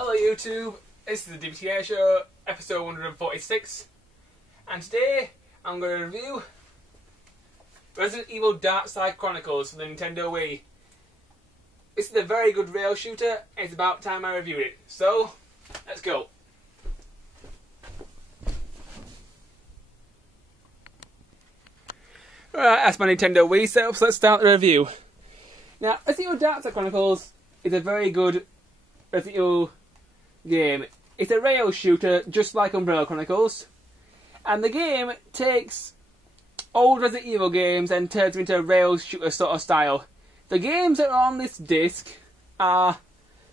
Hello YouTube, this is the Dbtgamer Show, episode 146, and today I'm going to review Resident Evil Darkside Chronicles for the Nintendo Wii. This is a very good rail shooter, and it's about time I reviewed it, so let's go. Alright, that's my Nintendo Wii setup, so let's start the review. Now, Resident Evil Darkside Chronicles is a very good Resident Evil game. It's a rail shooter just like Umbrella Chronicles, and the game takes old Resident Evil games and turns them into a rail shooter sort of style. The games that are on this disc are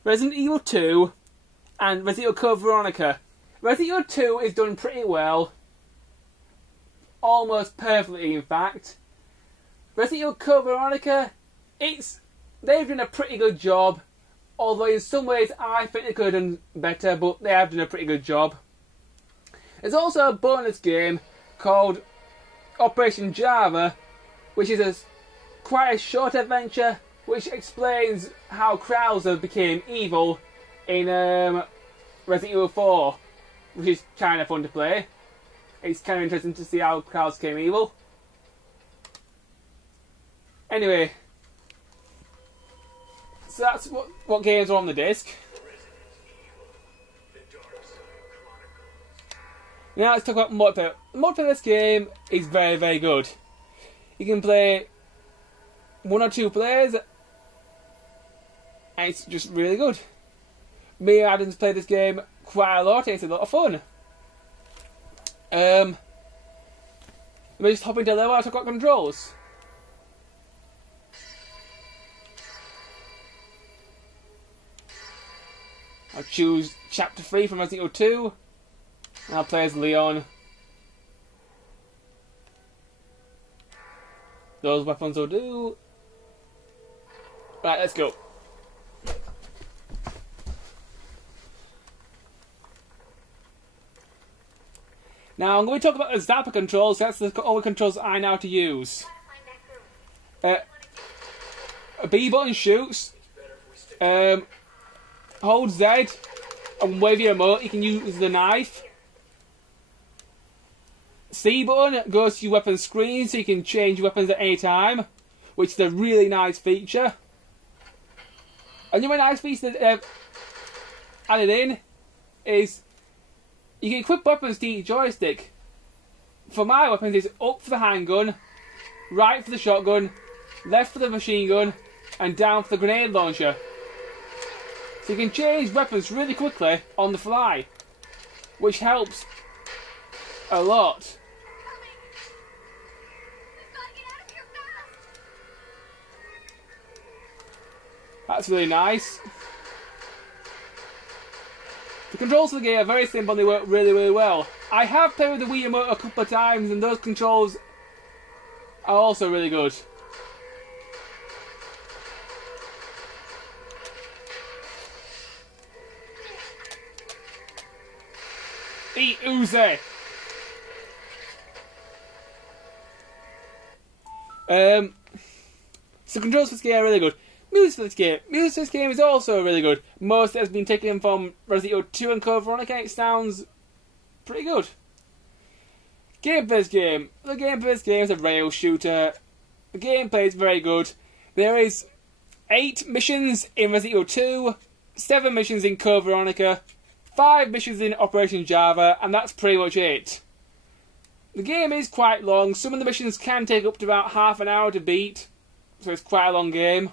Resident Evil 2 and Resident Evil Code Veronica. Resident Evil 2 is done pretty well, almost perfectly in fact. Resident Evil Code Veronica, they've done a pretty good job. Although in some ways I think they could have done better, but they have done a pretty good job. There's also a bonus game called Operation Java, which is quite a short adventure which explains how Krauser became evil in Resident Evil 4, which is kind of fun to play. It's kind of interesting to see how Krauser became evil. Anyway, so that's what games are on the disc. Now let's talk about multiplayer. The multiplayer of this game is very, very good. You can play 1 or 2 players, and it's just really good. Me and Adam's played this game quite a lot. It's a lot of fun. Let me just hop into the level and talk about controls. I'll choose Chapter 3 from Resident Evil 2, and I'll play as Leon. Those weapons will do. Right, let's go. Now I'm going to talk about the Zapper controls. That's the only controls I know how to use. A B button shoots. Hold Z and wave your remote, you can use the knife. C button goes to your weapon screen so you can change weapons at any time, which is a really nice feature. Another nice feature that they've added in is you can equip weapons to each joystick. For my weapons, it's up for the handgun, right for the shotgun, left for the machine gun, and down for the grenade launcher. So you can change weapons really quickly on the fly, which helps a lot. That's really nice. The controls of the game are very simple and they work really, really well. I have played with the Wii remote a couple of times and those controls are also really good. Eat Uzi! So controls for this game are really good. Music for this game is also really good. Most has been taken from Resident Evil 2 and Code Veronica. It sounds pretty good. Game for this game. The game for this game is a rail shooter. The gameplay is very good. There is 8 missions in Resident Evil 2, 7 missions in Code Veronica, 5 missions in Operation Java, and that's pretty much it. The game is quite long. Some of the missions can take up to about half an hour to beat, so it's quite a long game.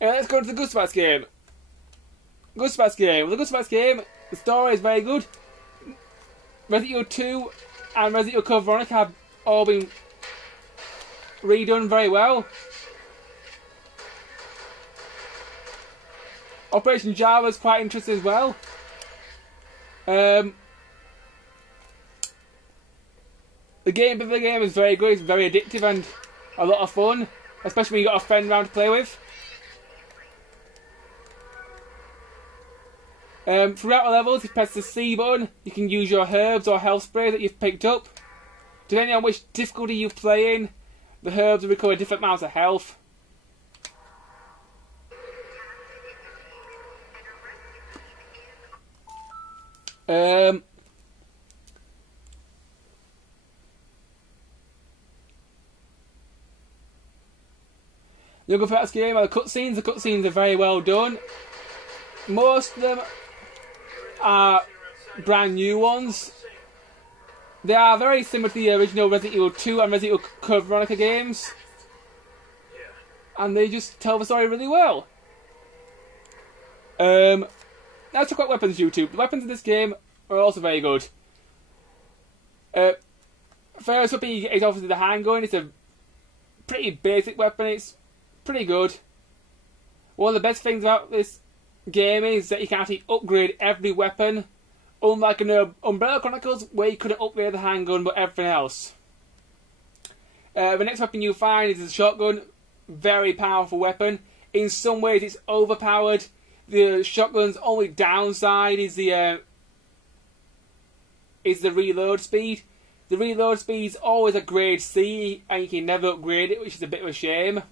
Let's go to the Gustavus game. With the Gustavus game, the story is very good. Resident Evil 2 and Resident Evil Code Veronica have all been redone very well. Operation Java is quite interesting as well. The gameplay of the game is very good. It's very addictive and a lot of fun, especially when you've got a friend around to play with. Throughout the levels, if you press the C button, you can use your herbs or health spray that you've picked up. Depending on which difficulty you play in, the herbs will recover different amounts of health. The other part of this game are the cutscenes. The cutscenes are very well done. Most of them are brand new ones. They are very similar to the original Resident Evil 2 and Resident Evil Code Veronica games. And they just tell the story really well. Let's talk about weapons, YouTube. The weapons in this game are also very good. First weapon you get is obviously the handgun. It's a pretty basic weapon. It's pretty good. One of the best things about this game is that you can actually upgrade every weapon, unlike in Umbrella Chronicles where you couldn't upgrade the handgun but everything else. The next weapon you find is a shotgun. Very powerful weapon. In some ways it's overpowered. The shotgun's only downside is the reload speed. The reload speed is always a grade C and you can never upgrade it, which is a bit of a shame.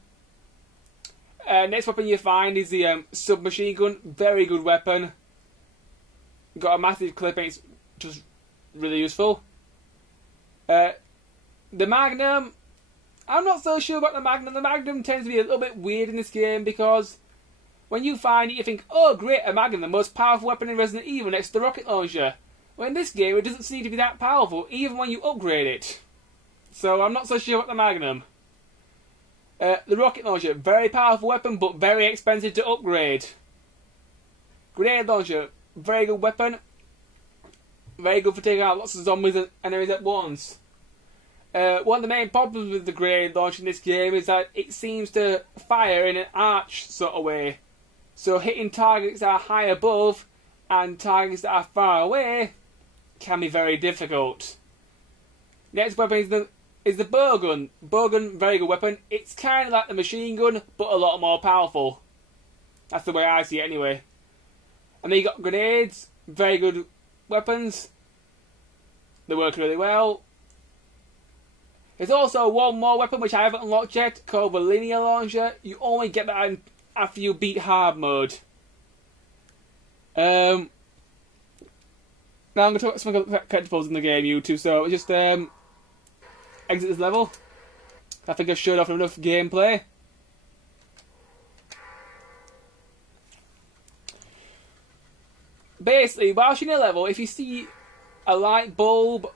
Next weapon you find is the submachine gun. Very good weapon. Got a massive clip and it's just really useful. The Magnum, I'm not so sure about the Magnum. The Magnum tends to be a little bit weird in this game because when you find it you think, oh great, a Magnum, the most powerful weapon in Resident Evil next to the rocket launcher. Well, in this game it doesn't seem to be that powerful even when you upgrade it. So I'm not so sure about the Magnum. The rocket launcher, very powerful weapon but very expensive to upgrade. Grenade launcher, very good weapon. Very good for taking out lots of zombies and enemies at once. One of the main problems with the grenade launcher in this game is that it seems to fire in an arch sort of way. So hitting targets that are high above and targets that are far away can be very difficult. Next weapon is the bow gun. Bow gun, very good weapon. It's kind of like the machine gun, but a lot more powerful. That's the way I see it anyway. And then you got grenades, very good weapons. They work really well. There's also one more weapon which I haven't unlocked yet, called the linear launcher. You only get that after you beat hard mode. Now I'm going to talk about some collectibles in the game, YouTube, so just exit this level. I think I've showed off enough gameplay. Basically, whilst you're in a level, if you see a light bulb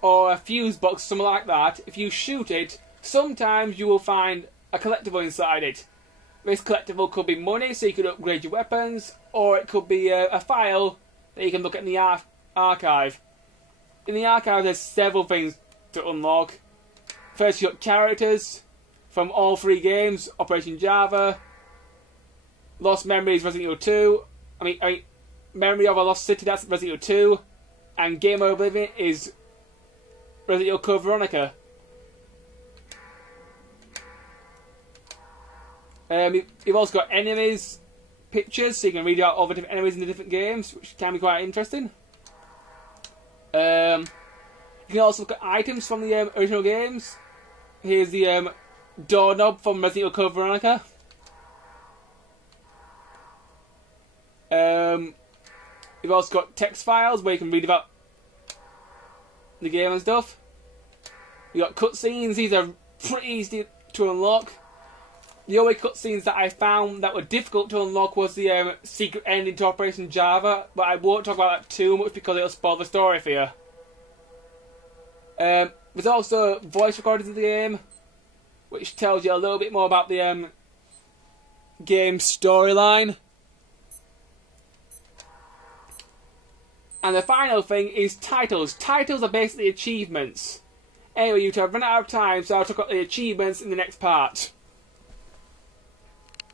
or a fuse box, something like that, if you shoot it, sometimes you will find a collectible inside it. This collectible could be money, so you could upgrade your weapons, or it could be a file that you can look at in the archive. In the archive, there's several things to unlock. First, you got characters from all three games: Operation Java, Lost Memories, Resident Evil 2. I mean, Memory of a Lost City, that's Resident Evil 2, and Game of Oblivion is Resident Evil Code Veronica. You've also got enemies pictures, so you can read out all the different enemies in the different games, which can be quite interesting. You can also look at items from the original games. Here's the doorknob from Resident Evil Code Veronica. You've also got text files where you can read about the game and stuff. You've got cutscenes. These are pretty easy to unlock. The only cutscenes that I found that were difficult to unlock was the secret ending to Operation Java, but I won't talk about that too much because it'll spoil the story for you. There's also voice recordings of the game, which tells you a little bit more about the game storyline. And the final thing is titles. Titles are basically achievements. Anyway, YouTube, I've run out of time, so I'll talk about the achievements in the next part.